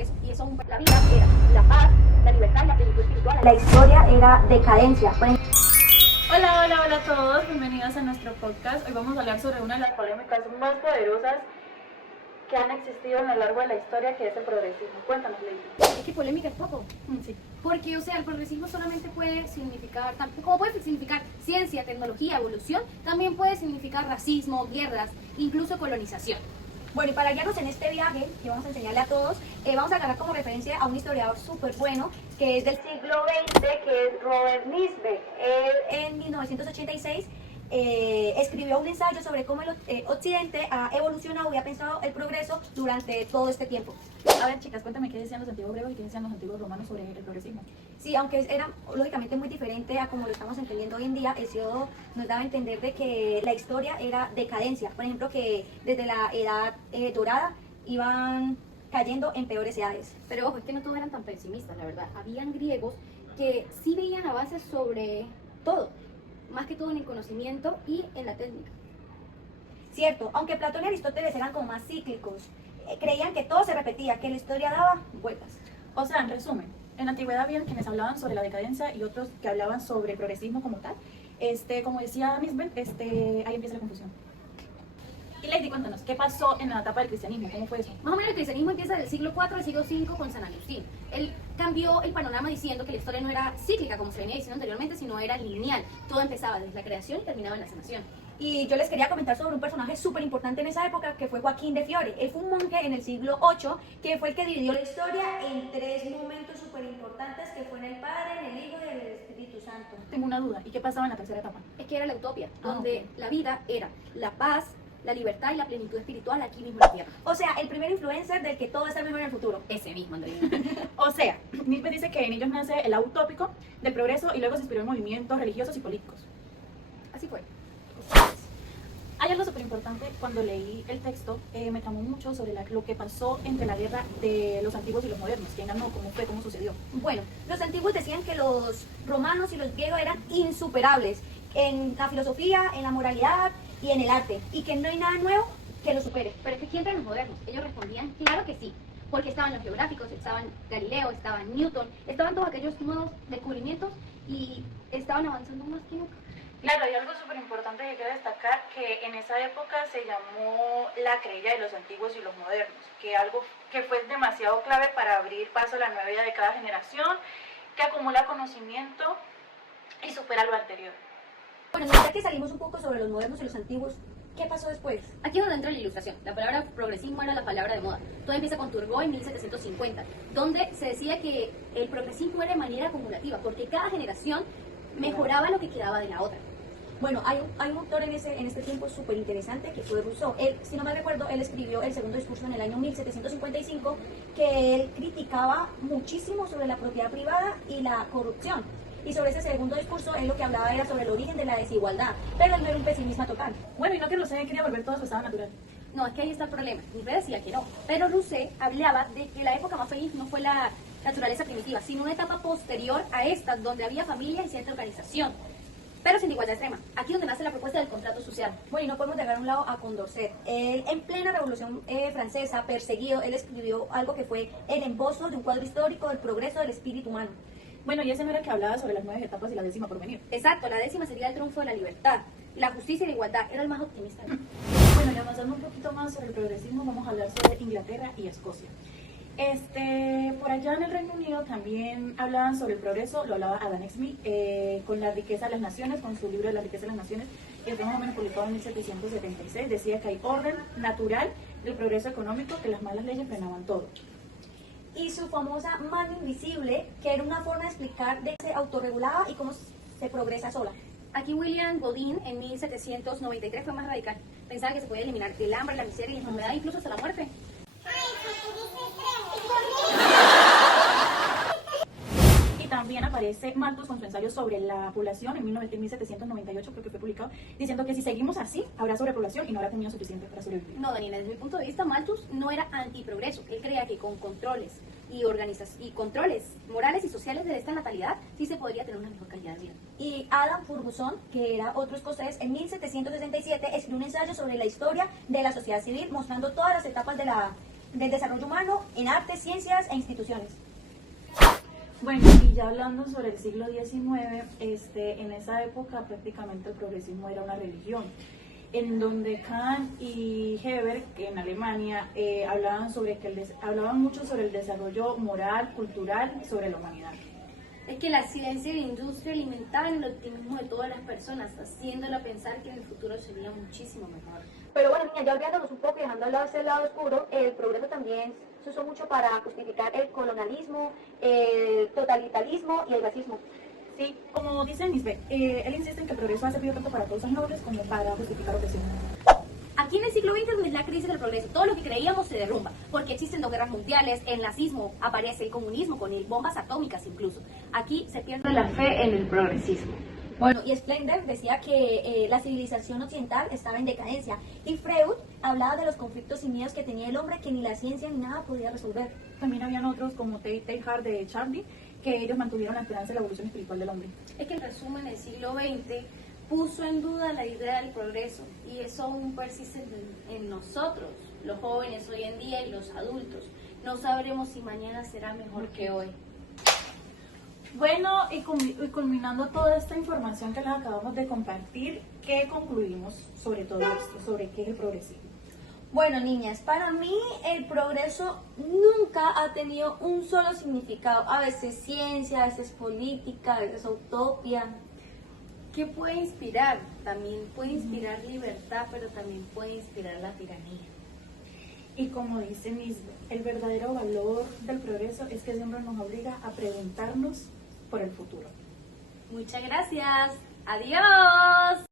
progreso y eso la vida era la paz, la libertad y la plenitud espiritual. La historia era decadencia. Hola, hola, hola a todos, bienvenidos a nuestro podcast. Hoy vamos a hablar sobre una de las polémicas más poderosas que han existido a lo largo de la historia, que es el progresismo. Cuéntanos, Lady. Es que polémica es poco. Sí. Porque, o sea, el progresismo solamente puede significar, como puede significar ciencia, tecnología, evolución, también puede significar racismo, guerras, incluso colonización. Bueno, y para guiarnos en este viaje que vamos a enseñarle a todos, vamos a agarrar como referencia a un historiador súper bueno, que es del siglo XX, que es Robert Nisbet. Él en 1986 escribió un ensayo sobre cómo el Occidente ha evolucionado y ha pensado el progreso durante todo este tiempo. A ver, chicas, cuéntame qué decían los antiguos griegos y qué decían los antiguos romanos sobre el progresismo. Sí, aunque era lógicamente muy diferente a como lo estamos entendiendo hoy en día, Hesíodo nos daba a entender de que la historia era decadencia. Por ejemplo, que desde la edad dorada iban cayendo en peores edades. Pero ojo, es que no todos eran tan pesimistas, la verdad. Habían griegos que sí veían avances sobre todo, más que todo en el conocimiento y en la técnica. Cierto, aunque Platón y Aristóteles eran como más cíclicos, creían que todo se repetía, que la historia daba vueltas. O sea, en resumen, en la antigüedad habían quienes hablaban sobre la decadencia y otros que hablaban sobre el progresismo como tal. Como decía Nisbet, ahí empieza la confusión. Y Lady, cuéntanos, ¿qué pasó en la etapa del cristianismo? ¿Cómo fue eso? Más o menos el cristianismo empieza del siglo IV al siglo V con San Agustín. Él cambió el panorama diciendo que la historia no era cíclica, como se venía diciendo anteriormente, sino era lineal. Todo empezaba desde la creación y terminaba en la sanación. Y yo les quería comentar sobre un personaje súper importante en esa época, que fue Joaquín de Fiore. Él fue un monje en el siglo VIII, que fue el que dividió la historia en tres momentos súper importantes, que fue en el Padre, en el Hijo y en el Espíritu Santo. Tengo una duda, ¿y qué pasaba en la tercera etapa? Es que era la utopía, donde ok. la vida era la paz, la libertad y la plenitud espiritual aquí mismo en la tierra. O sea, el primer influencer del que todo está mejor en el futuro. Ese mismo, Andreina. O sea, Nisbet dice que en ellos nace el lado utópico del progreso y luego se inspiró en movimientos religiosos y políticos. Así fue. Hay algo súper importante cuando leí el texto, me tramó mucho sobre lo que pasó entre la guerra de los antiguos y los modernos. ¿Quién ganó? ¿Cómo fue? ¿Cómo sucedió? Bueno, los antiguos decían que los romanos y los griegos eran insuperables en la filosofía, en la moralidad y en el arte, y que no hay nada nuevo que lo supere. Pero es que siempre los modernos, ellos respondían, claro que sí, porque estaban los geográficos, estaban Galileo, estaban Newton, estaban todos aquellos nuevos descubrimientos y estaban avanzando más que nunca. Claro, hay algo súper importante que quiero destacar, que en esa época se llamó la querella de los antiguos y los modernos, que algo que fue demasiado clave para abrir paso a la nueva vida de cada generación, que acumula conocimiento y supera lo anterior. Bueno, ya que salimos un poco sobre los modernos y los antiguos, ¿qué pasó después? Aquí es donde entra la ilustración. La palabra progresismo era la palabra de moda. Todo empieza con Turgot en 1750, donde se decía que el progresismo era de manera acumulativa, porque cada generación mejoraba lo que quedaba de la otra. Bueno, hay un autor en este tiempo súper interesante que fue Rousseau. Él, si no mal recuerdo, él escribió el segundo discurso en el año 1755, que él criticaba muchísimo sobre la propiedad privada y la corrupción. Y sobre ese segundo discurso, él lo que hablaba era sobre el origen de la desigualdad, pero él no era un pesimista total. Bueno, y no que Rousseau quería volver todo a su estado natural. No, es que ahí está el problema. Nisbet decía que no, pero Rousseau hablaba de que la época más feliz no fue la naturaleza primitiva, sino una etapa posterior a esta, donde había familia y cierta organización, pero sin igualdad extrema. Aquí donde nace la propuesta del contrato social. Bueno, y no podemos dejar a un lado a Condorcet. Él, en plena Revolución Francesa, perseguido, él escribió algo que fue el esbozo de un cuadro histórico del progreso del espíritu humano. Bueno, y ese no era el que hablaba sobre las 9 etapas y la 10ª por venir. Exacto, la 10ª sería el triunfo de la libertad, la justicia y la igualdad. Era el más optimista. Bueno, y avanzando un poquito más sobre el progresismo, vamos a hablar sobre Inglaterra y Escocia. Por allá en el Reino Unido también hablaban sobre el progreso, lo hablaba Adam Smith, con La riqueza de las naciones, con su libro de La riqueza de las naciones, que fue más o menos publicado en 1776, decía que hay orden natural del progreso económico, que las malas leyes frenaban todo. Y su famosa mano invisible, que era una forma de explicar de que se autorregulaba y cómo se progresa sola. Aquí William Godin en 1793 fue más radical. Pensaba que se podía eliminar el hambre, la miseria y la enfermedad, incluso hasta la muerte. También aparece Malthus con su ensayo sobre la población en 1798, creo que fue publicado, diciendo que si seguimos así, habrá sobrepoblación y no habrá comida suficiente para sobrevivir. No, Daniela, desde mi punto de vista, Malthus no era antiprogreso. Él creía que con controles y controles morales y sociales de esta natalidad, sí se podría tener una mejor calidad de vida. Y Adam Ferguson, que era otro escocés, en 1767 escribió un ensayo sobre la historia de la sociedad civil, mostrando todas las etapas de del desarrollo humano en artes, ciencias e instituciones. Bueno, y ya hablando sobre el siglo XIX, en esa época prácticamente el progresismo era una religión, en donde Kant y Weber, que en Alemania, hablaban mucho sobre el desarrollo moral, cultural, sobre la humanidad. Es que la ciencia y la industria alimentaban el optimismo de todas las personas, haciéndola pensar que en el futuro sería muchísimo mejor. Pero bueno, niña, ya olvidándonos un poco y dejando al lado ese lado oscuro, el progreso también se usó mucho para justificar el colonialismo, el totalitarismo y el racismo. Sí, como dice Nisbet, él insiste en que el progreso ha servido tanto para causas nobles como para justificar opresión. Aquí en el siglo XX es donde es la crisis del progreso. Todo lo que creíamos se derrumba, porque existen 2 guerras mundiales, el nazismo, aparece el comunismo con bombas atómicas incluso. Aquí se pierde la fe en el progresismo. Bueno, y Splendor decía que la civilización occidental estaba en decadencia, y Freud hablaba de los conflictos y miedos que tenía el hombre que ni la ciencia ni nada podía resolver. También habían otros como Teilhard de Charlie, que ellos mantuvieron la esperanza de la evolución espiritual del hombre. Es que en resumen el siglo XX puso en duda la idea del progreso, y eso aún persiste en nosotros, los jóvenes hoy en día y los adultos. No sabremos si mañana será mejor que hoy. Bueno, y culminando toda esta información que les acabamos de compartir, ¿qué concluimos sobre todo esto? ¿Sobre qué es el progresismo? Bueno, niñas, para mí el progreso nunca ha tenido un solo significado. A veces ciencia, a veces política, a veces utopía. ¿Qué puede inspirar? También puede inspirar libertad, pero también puede inspirar la tiranía. Y como dice Nisbet, el verdadero valor del progreso es que siempre nos obliga a preguntarnos por el futuro. Muchas gracias. Adiós.